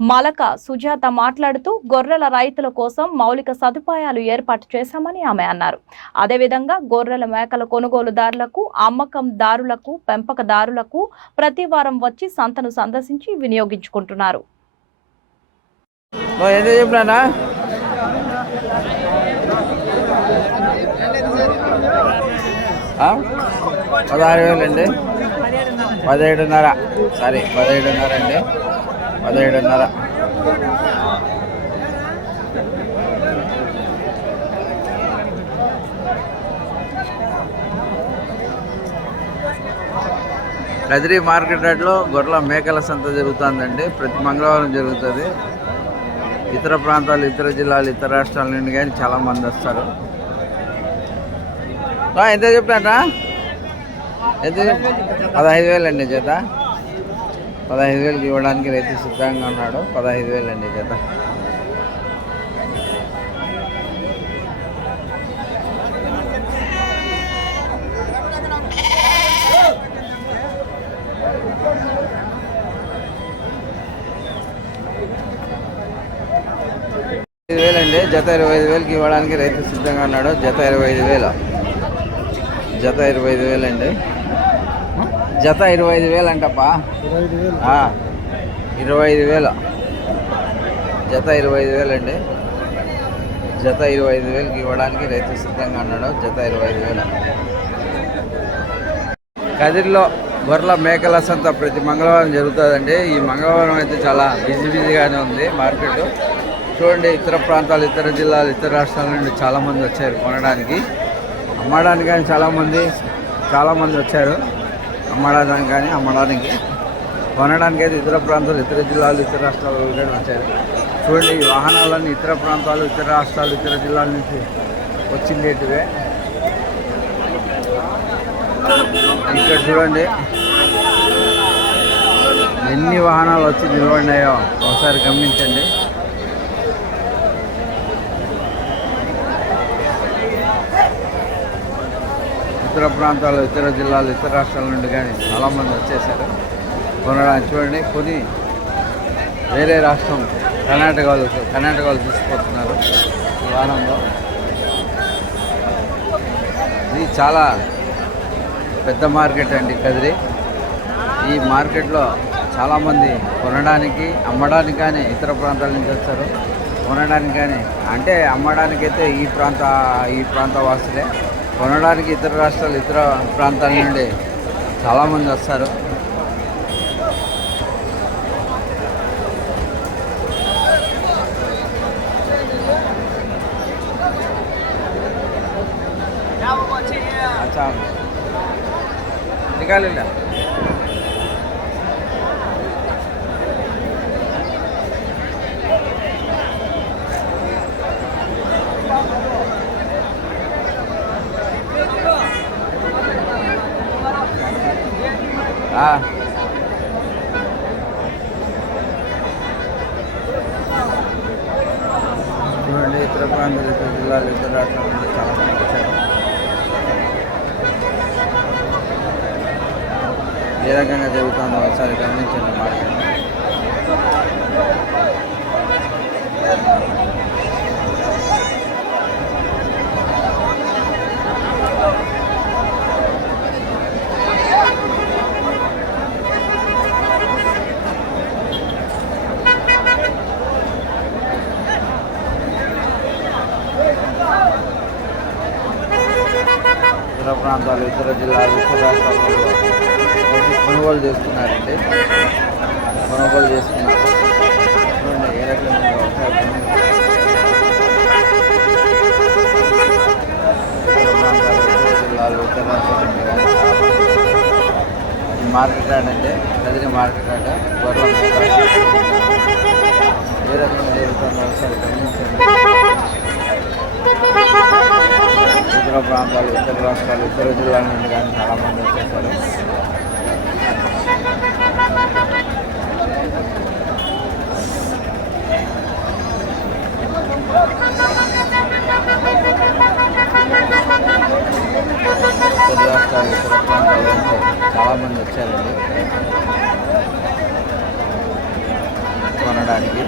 Malaka Sujatha మాట్లాడుతూ గొర్రెల రైతుల కోసం మౌలిక సదుపాయాలు ఏర్పాటు చేశామని ఆమె అన్నారు. అదేవిధంగా గొర్రెల మేకల కొనుగోలుదారులకు అమ్మకందారులకు పెంపకదారులకు ప్రతి వారం వచ్చి సంతను సందర్శించి వినియోగించుకుంటున్నారు. పదహారు వేలండి. పదిహేడున్నర. సరే పదిహేడున్నర అండి. పదిహేడున్నర. కదిరి మార్కెట్ యార్డ్లో గొర్రెల మేకల సంత జరుగుతుందండి. ప్రతి మంగళవారం జరుగుతుంది. ఇతర ప్రాంతాలు ఇతర జిల్లాలు ఇతర రాష్ట్రాల నుండి కానీ చాలామంది వస్తారు. ఎంత చెప్పారా ఎంత పదహైదు వేలు అండి చేత పదహైదు వేలకి ఇవ్వడానికి రైతు సిద్ధంగా ఉన్నాడు. పదహైదు వేలు అండి జత. ఐదు వేలండి జత ఇరవై ఐదు వేలకి ఇవ్వడానికి రైతు సిద్ధంగా ఉన్నాడు. జత ఇరవై ఐదు వేలు. జత ఇరవై ఐదు వేలండి జత ఇరవై ఐదు వేలు అంటప్పా. ఇరవై ఐదు వేలు. జత ఇరవై ఐదు వేలు అండి జత ఇరవై ఐదు వేలకి ఇవ్వడానికి రైతు సిద్ధంగా ఉన్నాడు. జత ఇరవై ఐదు వేలు. కదిరిలో గొర్రెల మేకల సంత ప్రతి మంగళవారం జరుగుతుందండి. ఈ మంగళవారం అయితే చాలా బిజీ బిజీగానే ఉంది మార్కెట్. చూడండి ఇతర ప్రాంతాలు ఇతర జిల్లాలు ఇతర రాష్ట్రాల నుండి చాలామంది వచ్చారు కొనడానికి. అమ్మడానికి కానీ చాలామంది చాలామంది వచ్చారు. అమ్మడానికి కానీ అమ్మడానికి కొనడానికి అయితే ఇతర ప్రాంతాలు ఇతర జిల్లాలు ఇతర రాష్ట్రాల వాళ్ళు కూడా వచ్చారు. చూడండి ఈ వాహనాలన్నీ ఇతర ప్రాంతాలు ఇతర రాష్ట్రాలు ఇతర జిల్లాల నుంచి వచ్చిండేటివే. ఇక్కడ చూడండి ఎన్ని వాహనాలు వచ్చి నిలబడినాయో ఒకసారి గమనించండి. ఇతర ప్రాంతాలు ఇతర జిల్లాలు ఇతర రాష్ట్రాల నుండి కానీ చాలామంది వచ్చేసారు. కొనడానికి చూడండి కొని వేరే రాష్ట్రం కర్ణాటక వాళ్ళు కర్ణాటక వాళ్ళు తీసుకుపోతున్నారు ఈ వారంలో ఇది చాలా పెద్ద మార్కెట్ అండి కదిరి. ఈ మార్కెట్లో చాలామంది కొనడానికి అమ్మడానికి కానీ ఇతర ప్రాంతాల నుంచి వచ్చారు. కొనడానికి కానీ అంటే అమ్మడానికైతే ఈ ప్రాంత ఈ ప్రాంత వాసులే. కొనడానికి ఇతర రాష్ట్రాలు ఇతర ప్రాంతాల నుండి చాలామంది వస్తారు अच्छा निकाल ले చూడండి ఇతర ప్రాంతాలు జిల్లాలు ఇతర రాష్ట్రాల నుండి చాలా మంది వచ్చారు. ఏ రకంగా జరుగుతుందో ఒకసారి గమనించండి మార్కెట్ మార్కెట్ యార్డ్ అంటే కదిరి మార్కెట్ యార్డ్ ఏ రకంగా జరుగుతుందో ఒకసారి గమనించండి. ఇతర ప్రాంతాలు ఇతర రాష్ట్రాలు ఇతర జిల్లాల నుండి కానీ చాలామంది వచ్చేసారు. రాష్ట్రాలు ఇతర ప్రాంతాలు చాలామంది వచ్చారండి. కొనడానికి.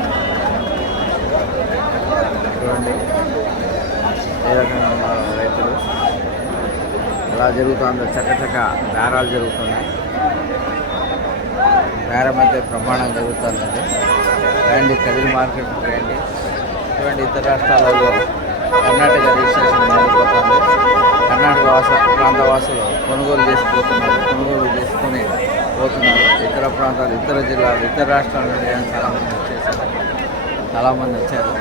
చూడండి. ఏ రకంగా ఉన్నారు రైతులు? ఎలా జరుగుతుందో చక్క చక్క బేరాలు జరుగుతున్నాయి. బేరం అయితే ప్రమాణం జరుగుతుందండి. రండి కదిరి మార్కెట్ రండి. చూడండి ఇతర రాష్ట్రాలలో కర్ణాటక రిజిస్ట్రేషన్ మారిపోతుంది కర్ణాటక వాస ప్రాంత వాసులు కొనుగోలు చేసిపోతున్నారు కొనుగోలు చేసుకుని పోతున్నారు. ఇతర ప్రాంతాలు ఇతర జిల్లాలు ఇతర రాష్ట్రాల నుండి చాలామంది వచ్చేసారు. చాలామంది వచ్చారు.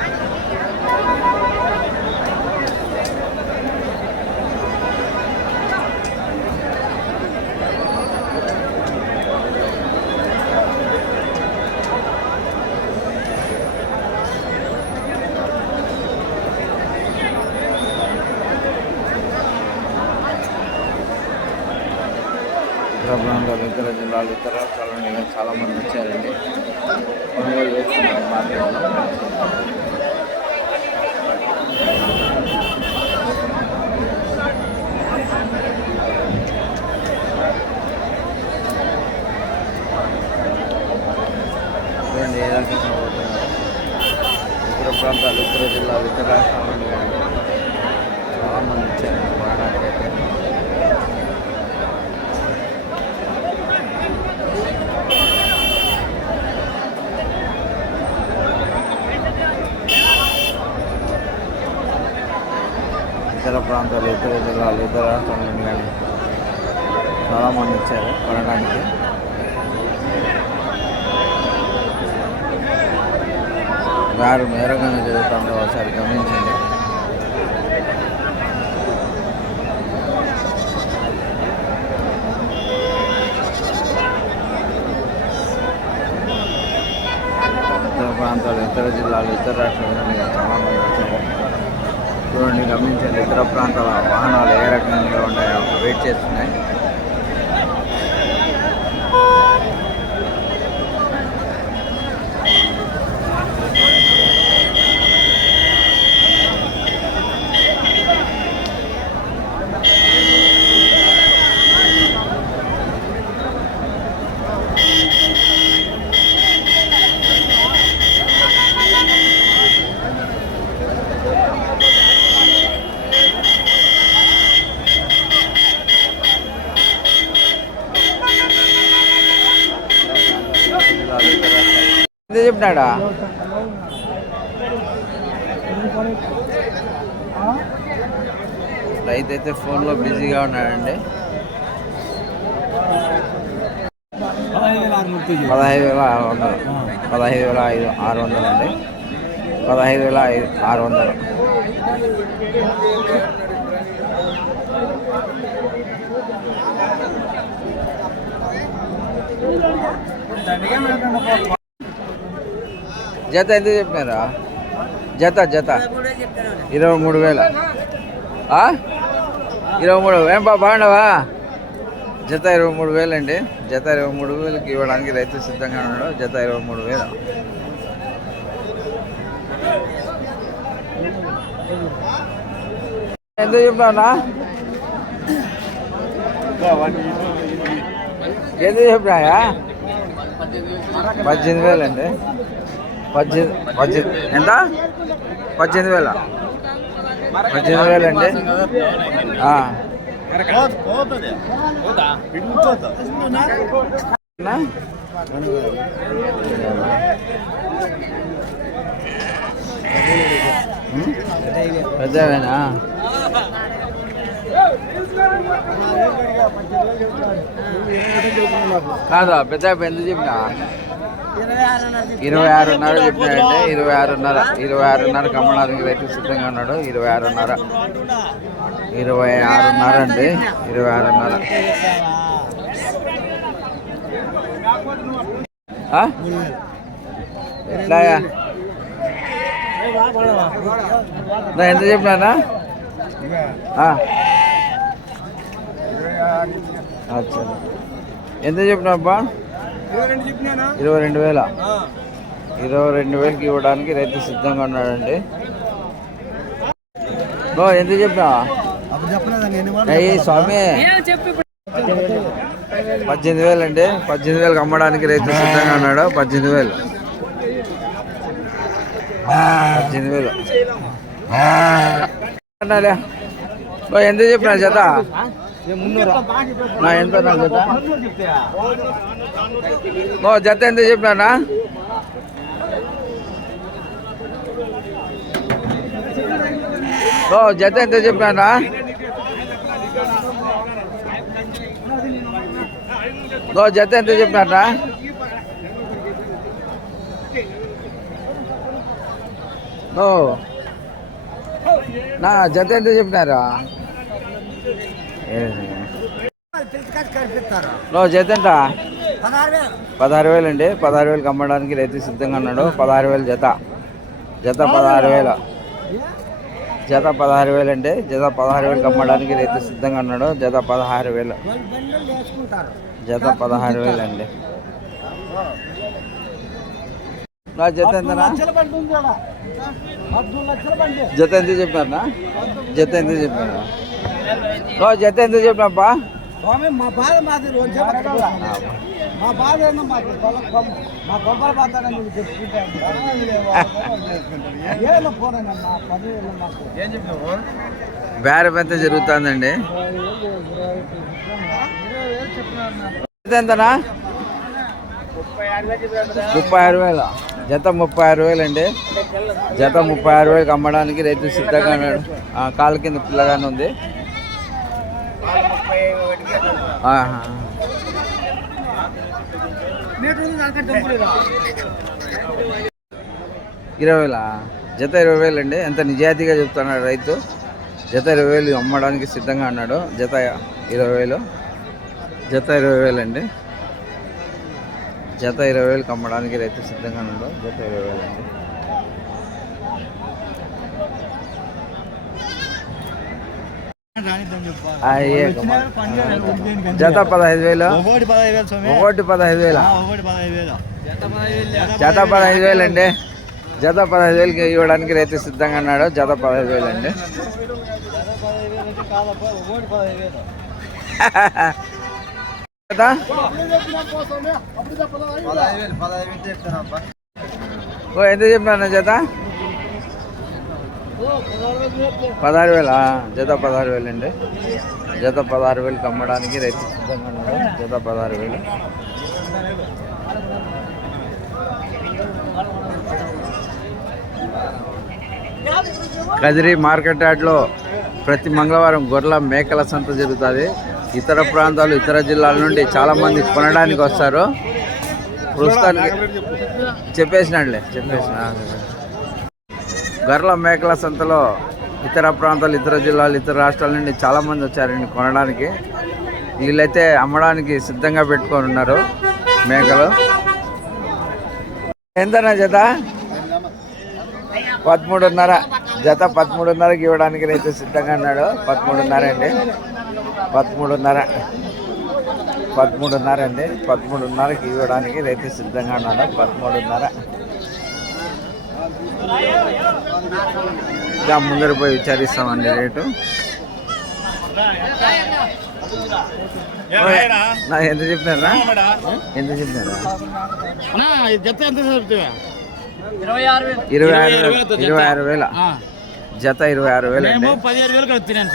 ఇతర ప్రాంతాలు ఇతర జిల్లాలు ఇతర రాష్ట్రాల నుండి చాలామంది వచ్చారండి. కొనుగోలు చేస్తున్నారు మార్కెట్లో. చూడండి ఏ రకంగా ఇతర ప్రాంతాలు ఇతర జిల్లాలు ఇతర రాష్ట్రాలు నుండి కానీ చాలామంది వచ్చారండి కొనడానికి అయితే ఇతర ప్రాంతాలు ఇతర జిల్లాలు ఇతర రాష్ట్రాల కానీ చాలామంది ఇచ్చారు కొనడానికి. గారు మేరకంగా జరుగుతుందో ఒకసారి గమనించండి. ఇతర ప్రాంతాలు ఇతర జిల్లాలు ఇతర రాష్ట్రాలు నుండి చాలామంది వచ్చారు. చూడండి గమనించండి ఇతర ప్రాంతాల వాహనాలు ఏ రకంగా ఉన్నాయో వెయిట్ చేస్తున్నాయి. చెప్తున్నాడా రైతు అయితే ఫోన్లో బిజీగా ఉన్నాడండి. పదహైదు వేల ఆరు వందలు. పదహైదు వేల ఐదు ఆరు వందలు అండి పదహైదు వేల ఐదు ఆరు వందలు. జత ఎంత చెప్పినారా? జత జత. ఇరవై మూడు వేల. ఇరవై మూడు ఏం బా బాగున్నావా? జత ఇరవై మూడు వేలు అండి జత ఇరవై మూడు వేలకి ఇవ్వడానికి రైతు సిద్ధంగా ఉన్నాడు. జత ఇరవై మూడు వేలు. ఎంత చెప్పినా ఎంత చెప్పినాయా? పద్దెనిమిది వేలు. అండి పద్దెనిమిది పద్దెనిమిది. ఎంత? పద్దెనిమిది వేల. పద్దెనిమిది వేలు అండి. పెద్దవేనా కాదా పెద్ద ఎంత చెప్పినా. ఇరవై ఆరున్నర చెప్పినాడంటే ఇరవై ఆరున్నర ఇరవై ఆరున్నర కమ్మడానికి అయితే సిద్ధంగా ఉన్నాడు. ఇరవై ఆరున్నర ఇరవై ఆరున్నర అండి. ఇరవై ఆరున్నర. ఎట్లా నా ఎంత చెప్పినానా? ఆ. అచ్చా. ఎంత చెప్పినాబ్బా ఇరవై రెండు వేల. ఇరవై రెండు వేలకి ఇవ్వడానికి రైతు సిద్ధంగా ఉన్నాడండి. బా ఎంత చెప్పినా? అయ్యి స్వామి. పద్దెనిమిది వేలు అండి. పద్దెనిమిది వేలకు అమ్మడానికి రైతు సిద్ధంగా ఉన్నాడు. పద్దెనిమిది వేలు. పద్దెనిమిది వేలు. ఎంత చెప్పిన జత? నా ఎంత ఓ జత ఎంత చెప్పినా ఓ జత ఎంత చెప్పినా ఓ జత ఎంత చెప్పినా ఓ నా జత ఎంత చెప్పినారా? జత ఎంత? పదహారు వేలు అండి. పదహారు వేలు కమ్మడానికి రైతు సిద్ధంగా ఉన్నాడు. పదహారు వేలు జత. జత పదహారు వేలు. జత పదహారు వేలు అండి. జత పదహారు వేలు కమ్మడానికి రైతు సిద్ధంగా ఉన్నాడు. జత పదహారు వేలు. జత పదహారు వేలు అండి. నా జత ఎంతనా? జత ఎంత చెప్పినారా జత ఎంత చెప్పినారా నో జత ఎంత చెప్పినప్పా? మా బాధ మాది రోజు? మా బాధ మా గొప్పల బాధ బేరం ఎంత జరుగుతుందండి? ఎంతనా? ముప్పై ఆరు వేలు. జత ముప్పై ఆరు వేలు అండి జత ముప్పై ఆరు వేలకు అమ్మడానికి రైతు సిద్ధంగా ఉన్నాడు. ఆ, కాలు కింద పిల్లగానే ఉంది. ఇరవై వేలా జత ఇరవై వేలు అండి. ఎంత నిజాయితీగా చెప్తున్నాడు రైతు? జత ఇరవై వేలు అమ్మడానికి సిద్ధంగా ఉన్నాడు. జత ఇరవై వేలు. జత ఇరవై వేలు అండి. జత ఇరవై వేలకు అమ్మడానికి రైతు సిద్ధంగా ఉన్నాడు. జత ఇరవై వేలు అండి. జత పదహైదు వేలు. ఒకటి పదహైదు వేలు వేల? వేలు. జత పదహైదు వేలు అండి జత పదహైదు వేలకి ఇవ్వడానికి రైతు సిద్ధంగా ఉన్నాడు. జత పదహైదు వేలు అండి వేలు వేలు. వేలు ఎంత చెప్పినా జత? పదహారు వేల? జత పదహారు వేలు అండి జత పదహారు వేలకు అమ్మడానికి రైతు సిద్ధంగా ఉన్నాడు. జత పదహారు వేలు. కదిరి మార్కెట్ యార్డ్లో ప్రతి మంగళవారం గొర్రెల మేకల సంత జరుగుతుంది. ఇతర ప్రాంతాలు ఇతర జిల్లాల నుండి చాలామంది కొనడానికి వస్తారు. ప్రస్తుతానికి చెప్పేసినాడులే చెప్పేసిన. గొర్రెల మేకల సంతలో ఇతర ప్రాంతాలు ఇతర జిల్లాలు ఇతర రాష్ట్రాల నుండి చాలామంది వచ్చారండి కొనడానికి. వీళ్ళైతే అమ్మడానికి సిద్ధంగా పెట్టుకొని ఉన్నారు మేకలు. ఎంతనా జత? పదమూడున్నర. జత పదమూడున్నరకి ఇవ్వడానికి రైతు సిద్ధంగా ఉన్నాడు. పదమూడున్నర అండి. పదమూడున్నర. పదమూడున్నర అండి. పదమూడున్నరకి ఇవ్వడానికి రైతు సిద్ధంగా ఉన్నాడు. పదమూడున్నర. ఇంకా ముందర పోయి విచారిస్తామండి రేటు. నా ఎంత చెప్పినారా? ఎంత చెప్పినారా? జత ఎంత చెప్తావా ఇరవై ఆరు వేలు ఇరవై ఆరు వేల. జత ఇరవై ఆరు వేలు పదిహేను వేలు కడుతున్నాను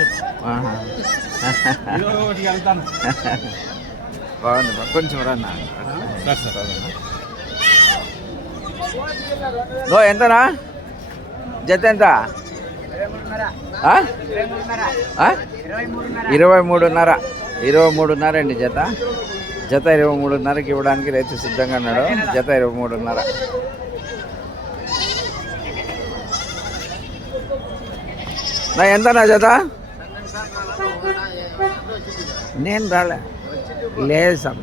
బాగుంది. కొంచెం రన్న. ఎంతనా? జత ఎంత? ఆ? ఇరవై మూడున్నర. ఇరవై మూడున్నర అండి జత. జత ఇరవై మూడున్నరకి ఇవ్వడానికి రైతు సిద్ధంగా ఉన్నాడు. జత ఇరవై మూడున్నర. నా ఎంతనా జత? నేను రాలే. లేదు సార్.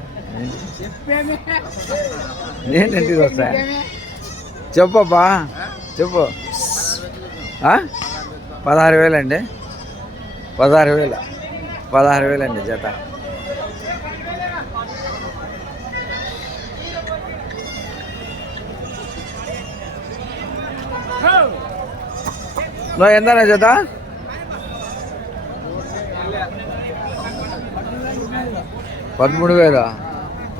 నేను ఇంటికి వస్తా? చెప్పబ్బా. చెప్పు. పదహారు వేలండి. పదహారు వేల. పదహారు వేలండి జత. నువ్వు ఎంతనా జత? పదమూడు వేలు.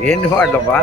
ఏంటి వాటబ్బా